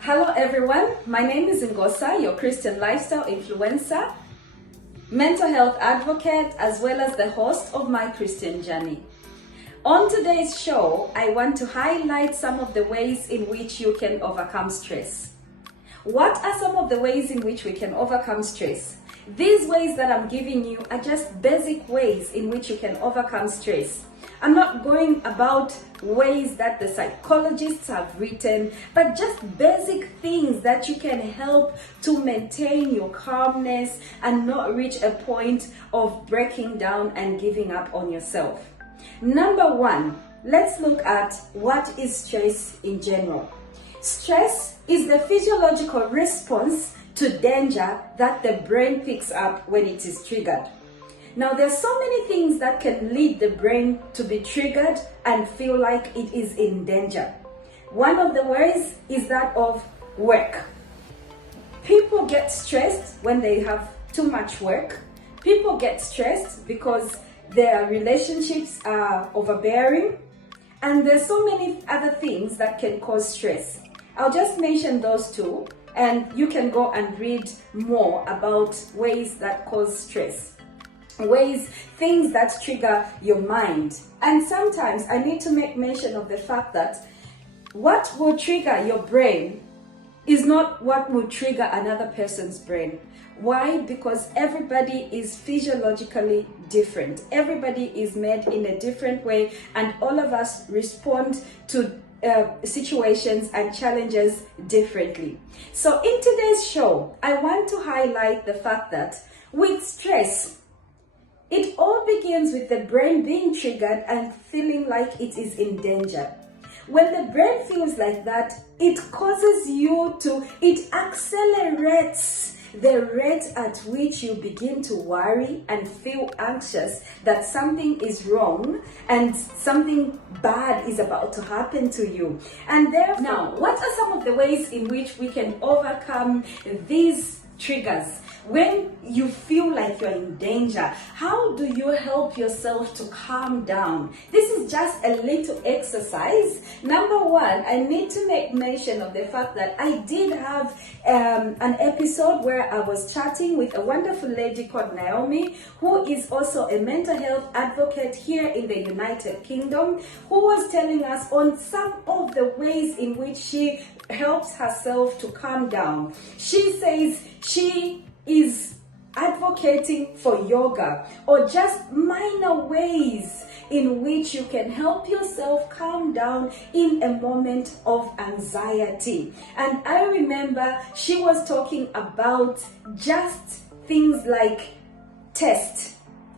Hello everyone, my name is Ngosa, your Christian lifestyle influencer, mental health advocate, as well as the host of My Christian Journey. On today's show, I want to highlight some of the ways in which you can overcome stress. What are some of the ways in which we can overcome stress? These ways that I'm giving you are just basic ways in which you can overcome stress. I'm not going about ways that the psychologists have written, but just basic things that you can help to maintain your calmness and not reach a point of breaking down and giving up on yourself. Number one, let's look at what is stress in general. Stress is the physiological response to danger that the brain picks up when it is triggered. Now, there's so many things that can lead the brain to be triggered and feel like it is in danger. One of the ways is that of work. People get stressed when they have too much work. People get stressed because their relationships are overbearing. And there's so many other things that can cause stress. I'll just mention those two, and you can go and read more about ways that cause stress. Things that trigger your mind. And sometimes I need to make mention of the fact that what will trigger your brain is not what will trigger another person's brain. Why? Because everybody is physiologically different. Everybody is made in a different way, and all of us respond to situations and challenges differently. So in today's show, I want to highlight the fact that with stress, it all begins with the brain being triggered and feeling like it is in danger. When the brain feels like that, it accelerates the rate at which you begin to worry and feel anxious that something is wrong and something bad is about to happen to you. And therefore, now, what are some of the ways in which we can overcome these triggers? When you feel like you're in danger, how do you help yourself to calm down? This is just a little exercise. Number one, I need to make mention of the fact that I did have an episode where I was chatting with a wonderful lady called Naomi, who is also a mental health advocate here in the United Kingdom, who was telling us on some of the ways in which she helps herself to calm down. She says she is advocating for yoga or just minor ways in which you can help yourself calm down in a moment of anxiety. And I remember she was talking about just things like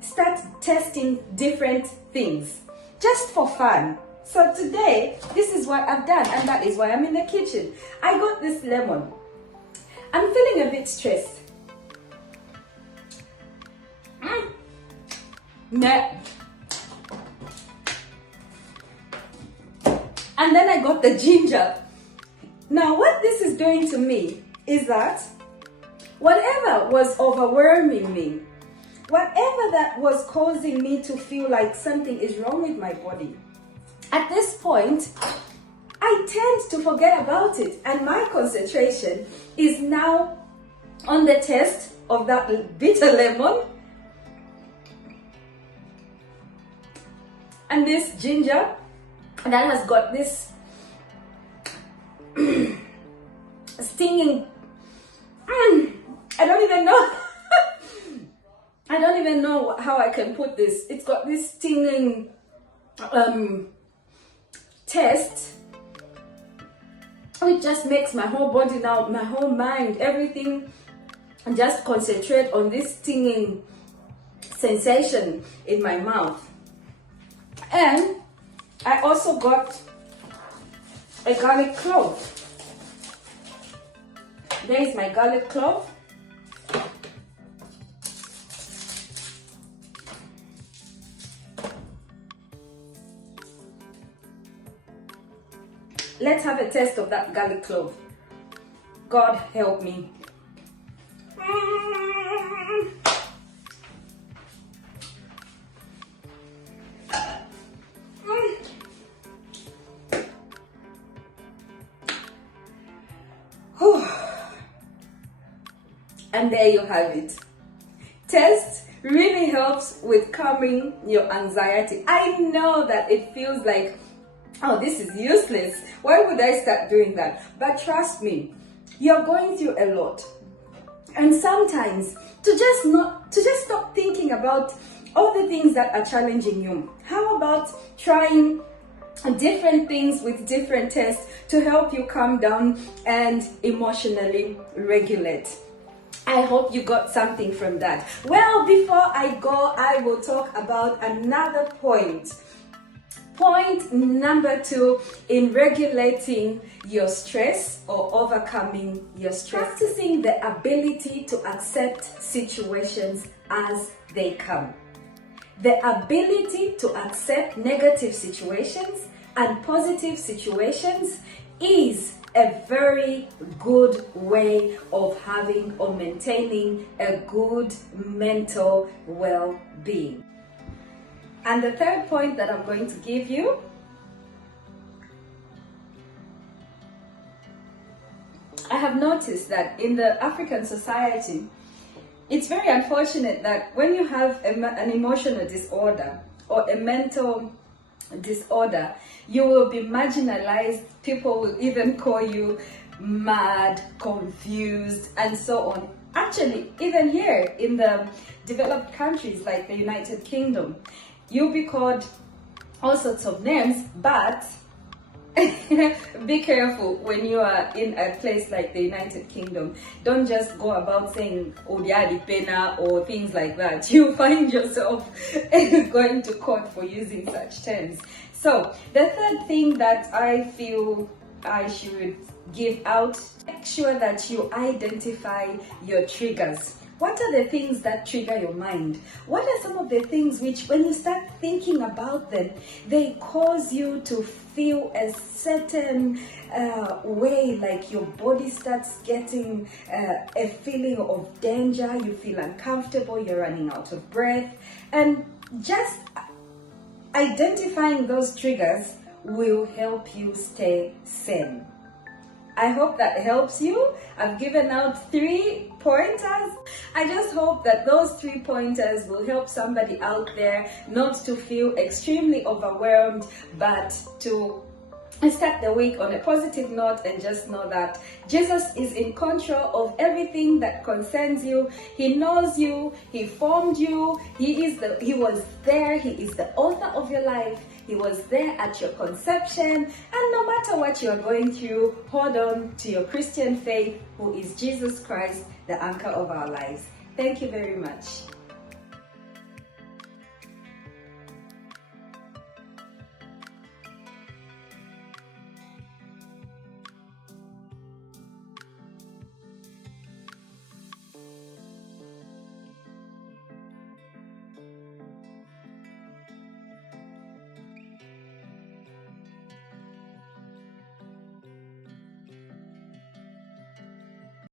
start testing different things just for fun. So today, this is what I've done, and that is why I'm in the kitchen. I got this lemon. I'm feeling a bit stressed. Nah. And then I got the ginger. Now what this is doing to me is that whatever was overwhelming me, whatever that was causing me to feel like something is wrong with my body, at this point, I tend to forget about it, and my concentration is now on the taste of that bitter lemon and this ginger that has got this stinging. I don't even know. I don't even know how I can put this. It's got this stinging taste, which just makes my whole body now, my whole mind, everything just concentrate on this stinging sensation in my mouth. And I also got a garlic clove. There is my garlic clove. Let's have a taste of that garlic clove. God help me. And there you have it. Test really helps with calming your anxiety. I know that it feels like, oh, this is useless. Why would I start doing that? But trust me, you're going through a lot. And sometimes to just stop thinking about all the things that are challenging you. How about trying different things with different tests to help you calm down and emotionally regulate? I hope you got something from that. Well, before I go, I will talk about another point. Point number 2 in regulating your stress or overcoming your stress. Practicing the ability to accept situations as they come. The ability to accept negative situations and positive situations is a very good way of having or maintaining a good mental well-being. And the third point that I'm going to give you, I have noticed that in the African society, it's very unfortunate that when you have an emotional disorder or a mental disorder, you will be marginalized. People will even call you mad, confused, and so on. Actually, even here in the developed countries like the United Kingdom, you'll be called all sorts of names, but be careful when you are in a place like the United Kingdom. Don't just go about saying Odiadi Pena or things like that. You'll find yourself going to court for using such terms. So the third thing that I feel I should give out, make sure that you identify your triggers. What are the things that trigger your mind? What are some of the things which, when you start thinking about them, they cause you to feel a certain way, like your body starts getting a feeling of danger, you feel uncomfortable, you're running out of breath, and just identifying those triggers will help you stay sane. I hope that helps you. I've given out 3 pointers. I just hope that those 3 pointers will help somebody out there not to feel extremely overwhelmed, but to start the week on a positive note and just know that Jesus is in control of everything that concerns you. He knows you, He formed you, He was there, He is the author of your life. He was there at your conception, and no matter what you are going through, hold on to your Christian faith, who is Jesus Christ, the anchor of our lives. Thank you very much.